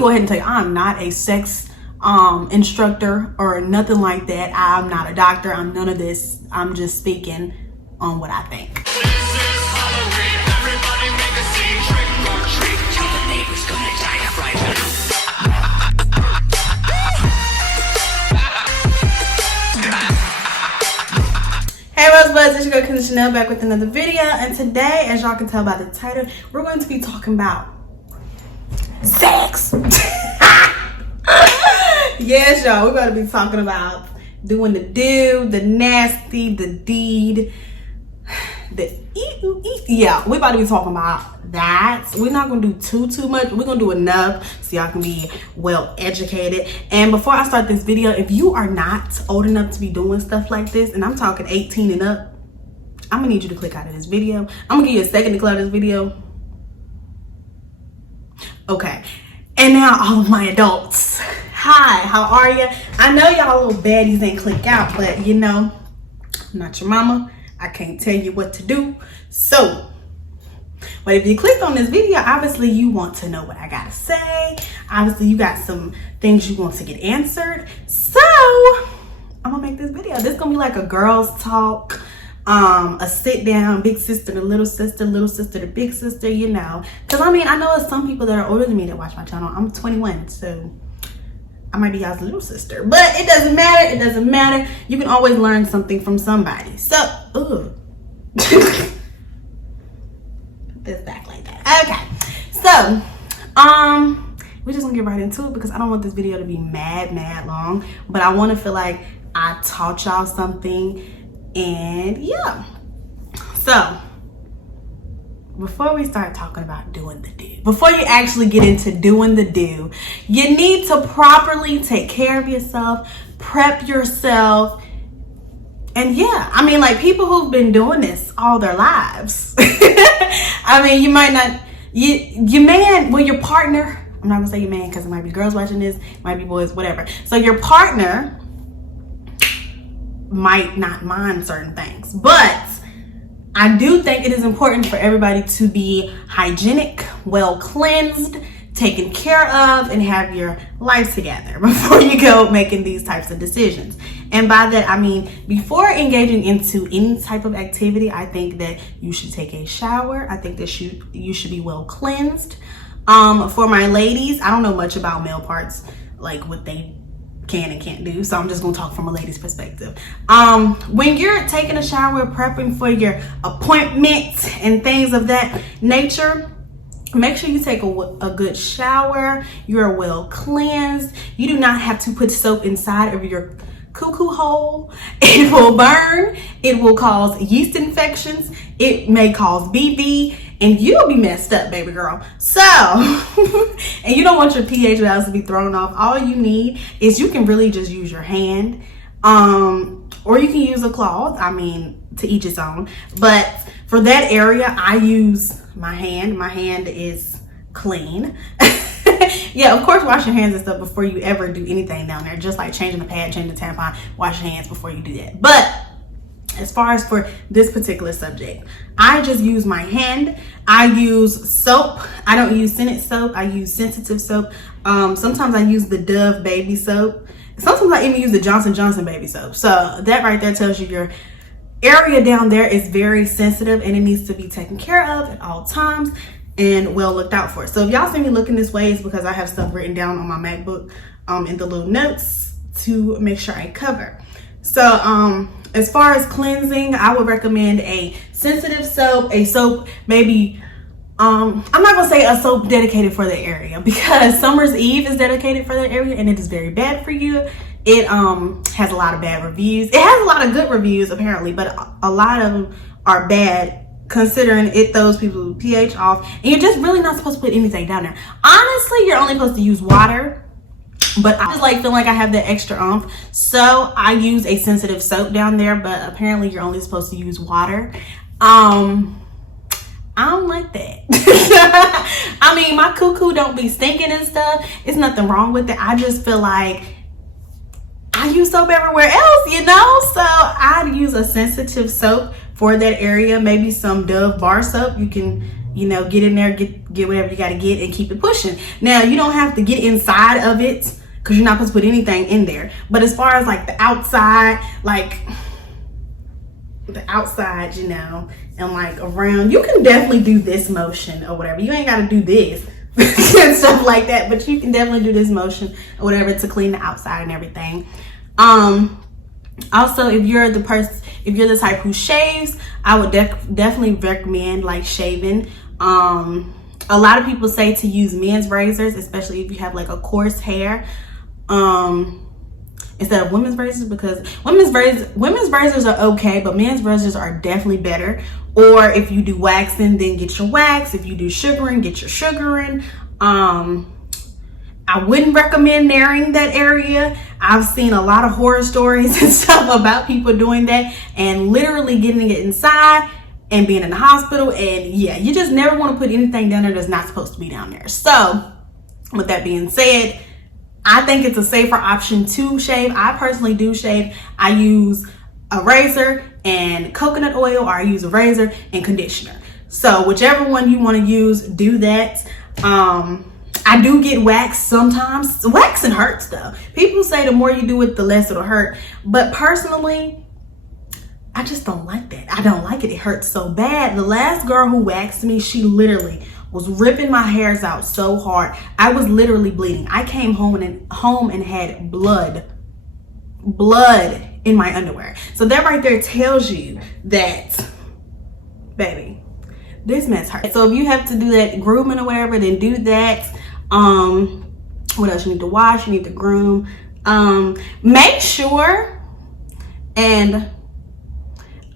go ahead and tell you, I'm not a sex instructor or nothing like that. I'm not a doctor. I'm none of this. I'm just speaking on what I think. This is Halloween. Everybody make a scene. Trick or treat. Tell the neighbors gonna die of fright. Hey Rosebuds, it's your girl Kendra Chanel back with another video, and today, as y'all can tell by the title, we're going to be talking about sex. Yes, y'all, we're going to be talking about doing the do, the nasty, the deed, the yeah, we're about to be talking about that. We're not going to do too much. We're going to do enough so y'all can be well educated. And before I start this video, if you are not old enough to be doing stuff like this, and I'm talking 18 and up, I'm gonna need you to click out of this video. I'm gonna give you a second to click out of this video. Okay, and now all of my adults, hi, how are you? I know y'all little baddies ain't click out, but you know, I'm not your mama. I can't tell you what to do. So, but if you clicked on this video, obviously you want to know what I gotta say. Obviously you got some things you want to get answered. So, I'm gonna make this video. This is gonna be like a girls talk, a sit down, big sister to little sister to big sister, you know. Cause I mean, I know there's some people that are older than me that watch my channel. I'm 21, so I might be y'all's little sister, but it doesn't matter. It doesn't matter. You can always learn something from somebody. So, put this back like that. Okay. So, we're just gonna get right into it because I don't want this video to be mad long, but I want to feel like I taught y'all something. And yeah, so before we start talking about doing the do, before you actually get into doing the do, you need to properly take care of yourself, prep yourself. And yeah, I mean, like people who've been doing this all their lives. I mean, you might not, your man, well, your partner, I'm not gonna say your man because it might be girls watching this, it might be boys, whatever. So your partner might not mind certain things, but I do think it is important for everybody to be hygienic, well cleansed, taken care of, and have your life together before you go making these types of decisions. And by that I mean, before engaging into any type of activity, I think that you should take a shower. I think that you should be well cleansed. For my ladies, I don't know much about male parts, like what they can and can't do, so I'm just gonna talk from a lady's perspective. When you're taking a shower, prepping for your appointments and things of that nature, make sure you take a good shower. You're well cleansed. You do not have to put soap inside of your cuckoo hole. It will burn. It will cause yeast infections. It may cause BV, and you'll be messed up, baby girl. So, and you don't want your pH balance to be thrown off. All you need is, you can really just use your hand, or you can use a cloth. I mean, to each its own. But for that area, I use my hand. My hand is clean. Yeah, of course, wash your hands and stuff before you ever do anything down there. Just like changing the pad, changing the tampon, wash your hands before you do that. But as far as for this particular subject, I just use my hand. I use soap. I don't use scented soap. I use sensitive soap. Sometimes I use the Dove baby soap. Sometimes I even use the Johnson & Johnson baby soap. So that right there tells you your area down there is very sensitive and it needs to be taken care of at all times and well looked out for. So if y'all see me looking this way, it's because I have stuff written down on my MacBook in the little notes to make sure I cover. So as far as cleansing, I would recommend a sensitive soap, a soap maybe, I'm not gonna say a soap dedicated for the area, because Summer's Eve is dedicated for that area and it is very bad for you. It has a lot of bad reviews. It has a lot of good reviews apparently, but a lot of them are bad, considering it throws people's pH off, and you're just really not supposed to put anything down there. Honestly, you're only supposed to use water, but I just like feel like I have that extra oomph, so I use a sensitive soap down there, but apparently you're only supposed to use water. I don't like that. I mean, my cuckoo don't be stinking and stuff. It's nothing wrong with it. I just feel like I use soap everywhere else, you know? So I'd use a sensitive soap for that area. Maybe some Dove bar soap. You can, you know, get in there, get get whatever you got to get and keep it pushing. Now, you don't have to get inside of it because you're not supposed to put anything in there. But as far as like the outside, you know, and like around, you can definitely do this motion or whatever. You ain't got to do this and stuff like that, but you can definitely do this motion or whatever to clean the outside and everything. Also, if you're the type who shaves, I would definitely recommend like shaving. A lot of people say to use men's razors, especially if you have like a coarse hair, instead of women's razors, because women's razors are okay, but men's razors are definitely better. Or if you do waxing, then get your wax. If you do sugaring, get your sugaring. I wouldn't recommend narrowing that area. I've seen a lot of horror stories and stuff about people doing that and literally getting it inside and being in the hospital. And yeah, you just never want to put anything down there that's not supposed to be down there. So with that being said, I think it's a safer option to shave. I personally do shave. I use a razor and coconut oil, or I use a razor and conditioner. So whichever one you want to use, do that. I do get wax sometimes. Waxing hurts though. People say the more you do it, the less it'll hurt. But personally, I just don't like that. I don't like it. It hurts so bad. The last girl who waxed me, she literally was ripping my hairs out so hard. I was literally bleeding. I came home and had blood in my underwear. So that right there tells you that, baby, this mess hurts. So if you have to do that grooming or whatever, then do that. What else? You need to wash, you need to groom. Make sure, and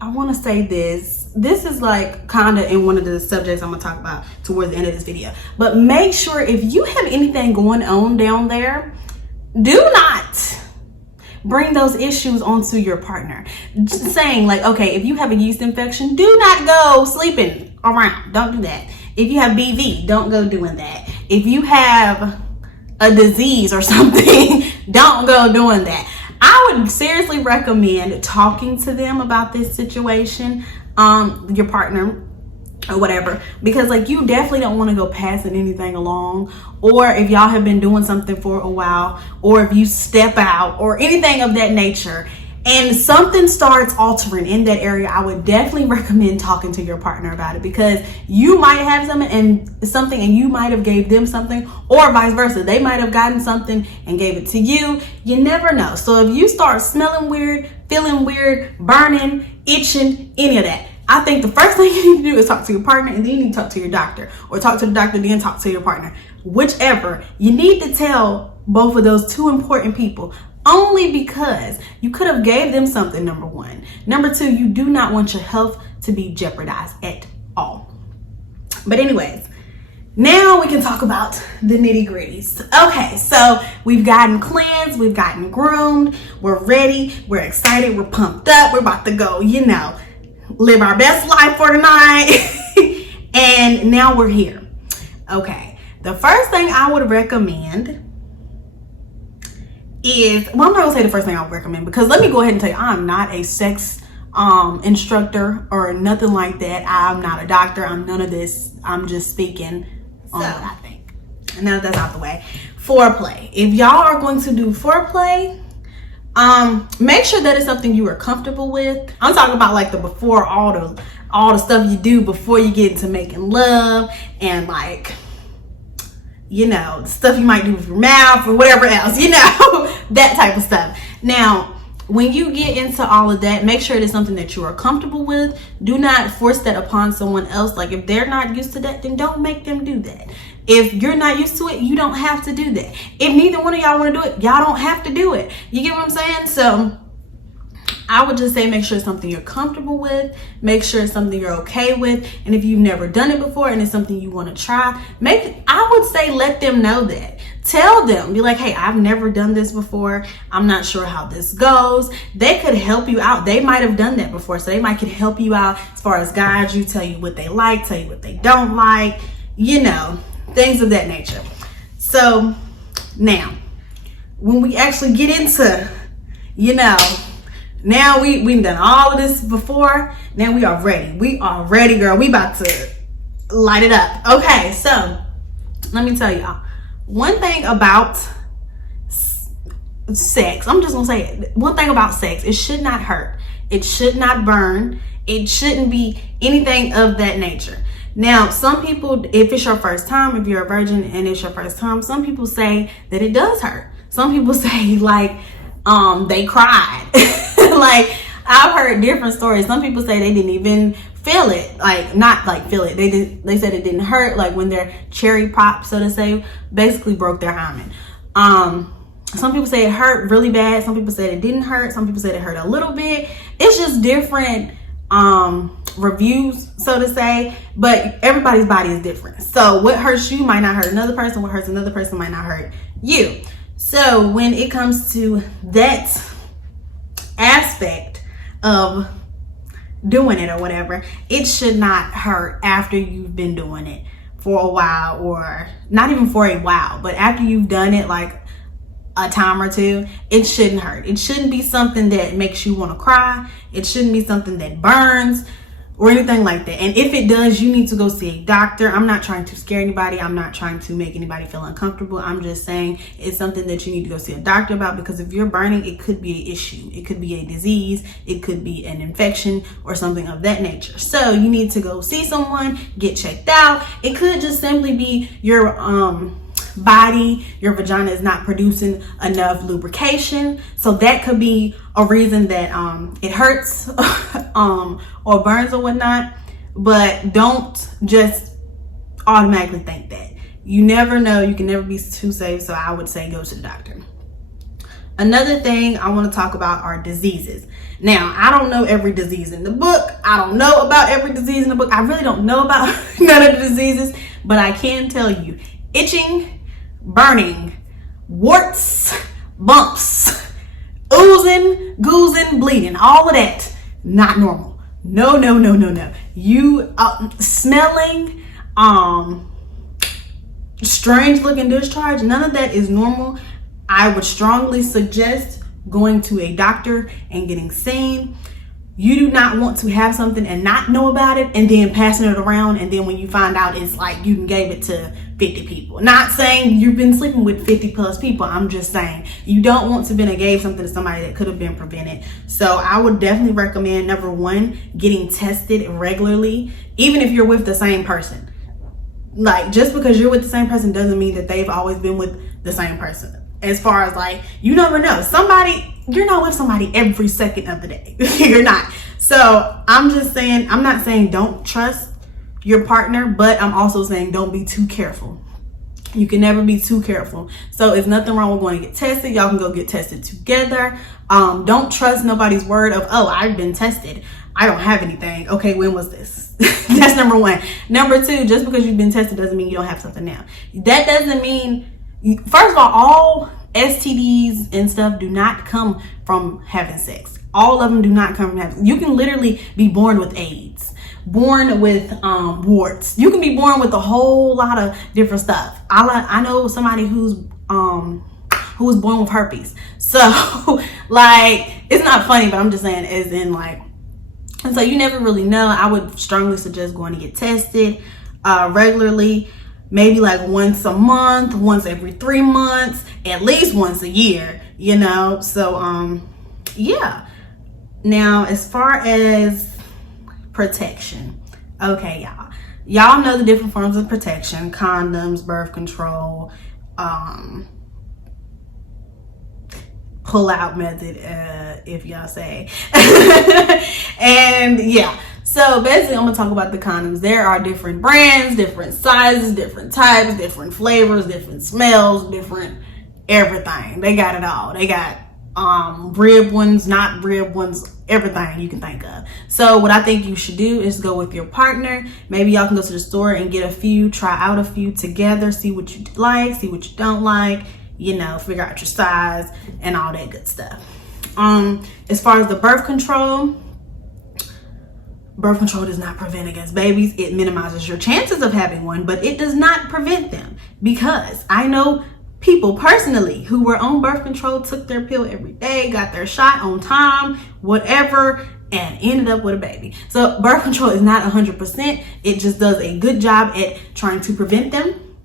I want to say this is like kind of in one of the subjects I'm gonna talk about towards the end of this video, but make sure if you have anything going on down there, do not bring those issues onto your partner. Just saying, like, okay, if you have a yeast infection, do not go sleeping around. Don't do that. If you have BV, don't go doing that. If you have a disease or something, don't go doing that. I would seriously recommend talking to them about this situation, your partner or whatever, because like you definitely don't want to go passing anything along, or if y'all have been doing something for a while, or if you step out or anything of that nature and something starts altering in that area, I would definitely recommend talking to your partner about it, because you might have something and you might have gave them something, or vice versa. They might have gotten something and gave it to you. You never know. So if you start smelling weird, feeling weird, burning, itching, any of that, I think the first thing you need to do is talk to your partner, and then you need to talk to your doctor, or talk to the doctor, then talk to your partner. Whichever. You need to tell both of those two important people, only because you could have gave them something, number one. Number two, you do not want your health to be jeopardized at all. But anyways, now we can talk about the nitty gritties. Okay, so we've gotten cleansed, we've gotten groomed, we're ready, we're excited, we're pumped up, we're about to go, you know, live our best life for tonight. And now we're here. Okay, the first thing I would recommend is, well, I'm not gonna say the first thing I would recommend, because let me go ahead and tell you, I'm not a sex instructor or nothing like that. I'm not a doctor. I'm none of this. I'm just speaking on what I think. And now that's out the way. Foreplay. If y'all are going to do foreplay, make sure that it's something you are comfortable with. I'm talking about like the before, all the stuff you do before you get into making love, and like, you know, the stuff you might do with your mouth or whatever else, you know, that type of stuff. Now, when you get into all of that, make sure it is something that you are comfortable with. Do not force that upon someone else. Like, if they're not used to that, then don't make them do that. If you're not used to it, you don't have to do that. If neither one of y'all want to do it, y'all don't have to do it. You get what I'm saying? So I would just say make sure it's something you're comfortable with. Make sure it's something you're okay with. And if you've never done it before and it's something you want to try, I would say let them know that. Tell them, be like, hey, I've never done this before. I'm not sure how this goes. They could help you out. They might have done that before, so they might could help you out as far as guide you, tell you what they like, tell you what they don't like, you know, things of that nature. So now, when we actually get into, you know, now we've done all of this before. Now we are ready. We are ready, girl. We about to light it up. Okay, so let me tell y'all one thing about sex. I'm just gonna say it. One thing about sex, it should not hurt, it should not burn, it shouldn't be anything of that nature. Now, some people, if it's your first time, if you're a virgin and it's your first time, some people say that it does hurt. Some people say like they cried. Like, I've heard different stories. Some people say they didn't even feel it, like not like feel it. They said it didn't hurt, like when their cherry pop, so to say, basically broke their hymen. Some people say it hurt really bad. Some people said it didn't hurt. Some people said it hurt a little bit. It's just different reviews, so to say, but everybody's body is different. So what hurts you might not hurt another person. What hurts another person might not hurt you. So when it comes to that aspect of doing it or whatever, it should not hurt after you've been doing it for a while, or not even for a while, but after you've done it like a time or two, it shouldn't hurt. It shouldn't be something that makes you want to cry. It shouldn't be something that burns or anything like that. And if it does, you need to go see a doctor. I'm not trying to scare anybody. I'm not trying to make anybody feel uncomfortable. I'm just saying it's something that you need to go see a doctor about, because if you're burning, it could be an issue. It could be a disease. It could be an infection or something of that nature. So you need to go see someone, get checked out. It could just simply be your body, your vagina is not producing enough lubrication, so that could be a reason that it hurts or burns or whatnot. But don't just automatically think that. You never know. You can never be too safe, so I would say go to the doctor. Another thing I want to talk about are diseases. Now, I don't know every disease in the book. I don't know about every disease in the book. I really don't know about none of the diseases, but I can tell you itching, burning, warts, bumps, oozing, goozing, bleeding, all of that, not normal. No. You smelling, strange looking discharge, none of that is normal. I would strongly suggest going to a doctor and getting seen. You do not want to have something and not know about it and then passing it around, and then when you find out, it's like you gave it to 50 people. Not saying you've been sleeping with 50 plus people. I'm just saying you don't want to gave something to somebody that could have been prevented. So I would definitely recommend, number one, getting tested regularly, even if you're with the same person. Like, just because you're with the same person doesn't mean that they've always been with the same person. As far as like, you never know. You're not with somebody every second of the day. You're not. So I'm just saying, I'm not saying don't trust your partner, but I'm also saying don't be too careful. You can never be too careful. So it's nothing wrong with going to get tested. Y'all can go get tested together. Don't trust nobody's word of, oh, I've been tested, I don't have anything. Okay, when was this? That's number one. Number two, just because you've been tested doesn't mean you don't have something now. That doesn't mean, first of all STDs and stuff do not come from having sex. All of them do not come from having. You can literally be born with AIDS, born with warts. You can be born with a whole lot of different stuff. I know somebody who was born with herpes. So like, it's not funny, but I'm just saying, as in like, and so you never really know. I would strongly suggest going to get tested regularly. Maybe like once a month, once every 3 months, at least once a year, you know? So, yeah. Now, as far as protection, okay, y'all know the different forms of protection: condoms, birth control, pull-out method, if y'all say. And yeah. So basically, I'm gonna talk about the condoms. There are different brands, different sizes, different types, different flavors, different smells, different everything. They got it all. They got rib ones, not rib ones, everything you can think of. So what I think you should do is go with your partner. Maybe y'all can go to the store and get a few, try out a few together, see what you like, see what you don't like, you know, figure out your size and all that good stuff. As far as the birth control does not prevent against babies. It minimizes your chances of having one, but it does not prevent them, because I know people personally who were on birth control, took their pill every day, got their shot on time, whatever, and ended up with a baby. So birth control is not 100%. It just does a good job at trying to prevent them.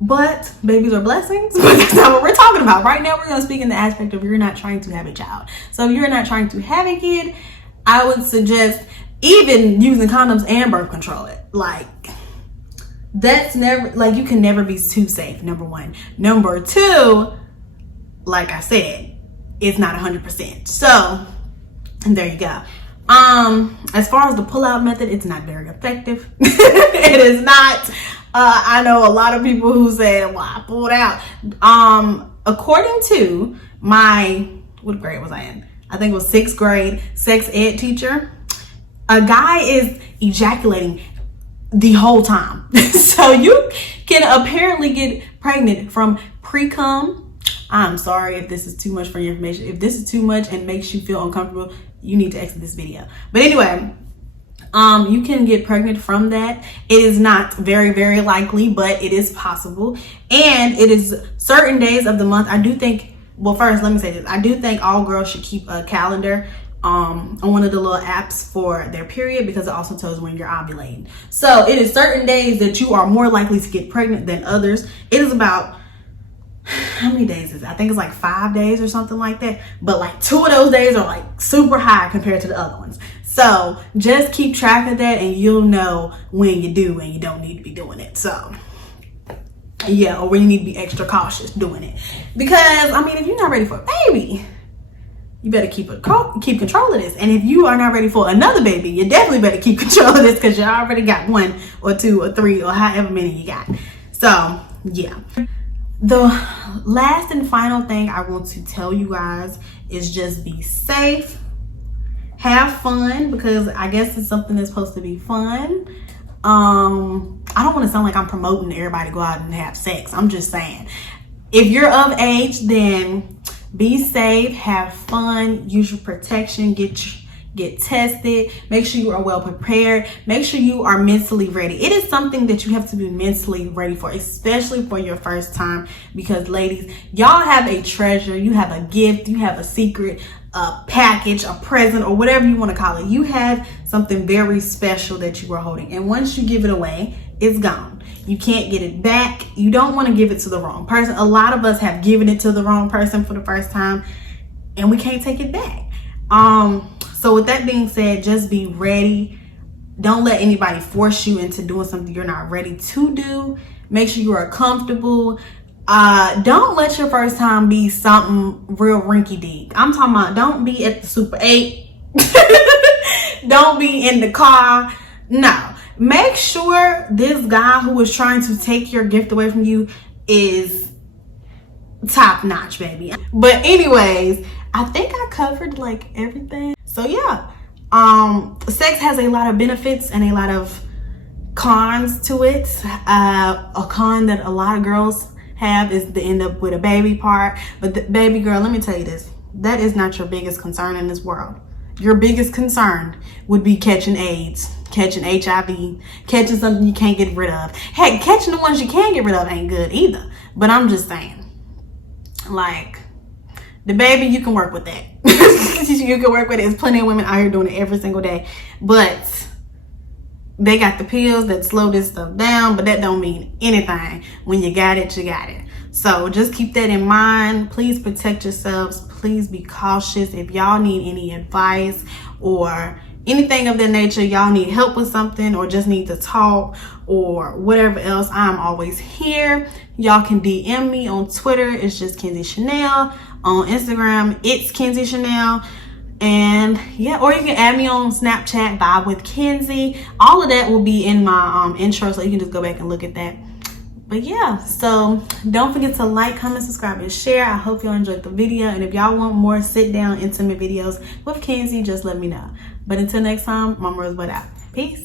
But babies are blessings. But that's not what we're talking about. Right now, we're going to speak in the aspect of you're not trying to have a child. So if you're not trying to have a kid, I would suggest even using condoms and birth control. Like, that's never, like, you can never be too safe, number one. Number two, like I said, it's not 100%. So, there you go. As far as the pull-out method, it's not very effective. It is not. I know a lot of people who said, well, I pulled out. According to my, what grade was I in? I think it was 6th grade sex ed teacher. A guy is ejaculating the whole time. So you can apparently get pregnant from pre-cum. I'm sorry if this is too much for your information. If this is too much and makes you feel uncomfortable, you need to exit this video. But anyway, you can get pregnant from that. It is not very, very likely, but it is possible. And it is certain days of the month. I do think, well, first, let me say this. I do think all girls should keep a calendar on one of the little apps for their period, because it also tells when you're ovulating. So it is certain days that you are more likely to get pregnant than others. It is about, how many days is it? I think it's like 5 days or something like that. But like 2 of those days are like super high compared to the other ones. So just keep track of that and you'll know when you do and you don't need to be doing it. So yeah, or when you need to be extra cautious doing it. Because I mean, if you're not ready for a baby, you better keep control of this. And if you are not ready for another baby, you definitely better keep control of this, because you already got 1 or 2 or 3 or however many you got. So yeah. The last and final thing I want to tell you guys is just be safe. Have fun, because I guess it's something that's supposed to be fun. I don't want to sound like I'm promoting everybody to go out and have sex. I'm just saying, if you're of age, then be safe, have fun, use your protection, get tested, make sure you are well prepared, make sure you are mentally ready. It is something that you have to be mentally ready for, especially for your first time, because ladies, y'all have a treasure, you have a gift, you have a secret, a package, a present, or whatever you want to call it. You have something very special that you are holding, and once you give it away, it's gone. You can't get it back. You don't want to give it to the wrong person. A lot of us have given it to the wrong person for the first time, and we can't take it back. So with that being said, just be ready. Don't let anybody force you into doing something you're not ready to do. Make sure you are comfortable. Don't let your first time be something real rinky-dink. I'm talking about, don't be at the Super 8. Don't be in the car. No. Make sure this guy who is trying to take your gift away from you is top notch, baby. But anyways, I think I covered like everything. So yeah, sex has a lot of benefits and a lot of cons to it. A con that a lot of girls have is to end up with a baby part. But baby girl, let me tell you this, that is not your biggest concern in this world. Your biggest concern would be catching AIDS, catching HIV, catching something you can't get rid of. Heck, catching the ones you can get rid of ain't good either. But I'm just saying, like, the baby, you can work with that. You can work with it. There's plenty of women out here doing it every single day. But they got the pills that slow this stuff down, but that don't mean anything. When you got it, you got it. So just keep that in mind. Please protect yourselves. Please be cautious. If y'all need any advice or anything of that nature, y'all need help with something or just need to talk or whatever else, I'm always here. Y'all can DM me on Twitter. It's just Kenzie Chanel. On Instagram, it's Kenzie Chanel. And yeah, or you can add me on Snapchat, Vibe with Kenzie. All of that will be in my intro, so you can just go back and look at that. But yeah, so don't forget to like, comment, subscribe, and share. I hope y'all enjoyed the video. And if y'all want more sit down intimate videos with Kenzie, just let me know. But until next time, Mama Rosebud out. Peace.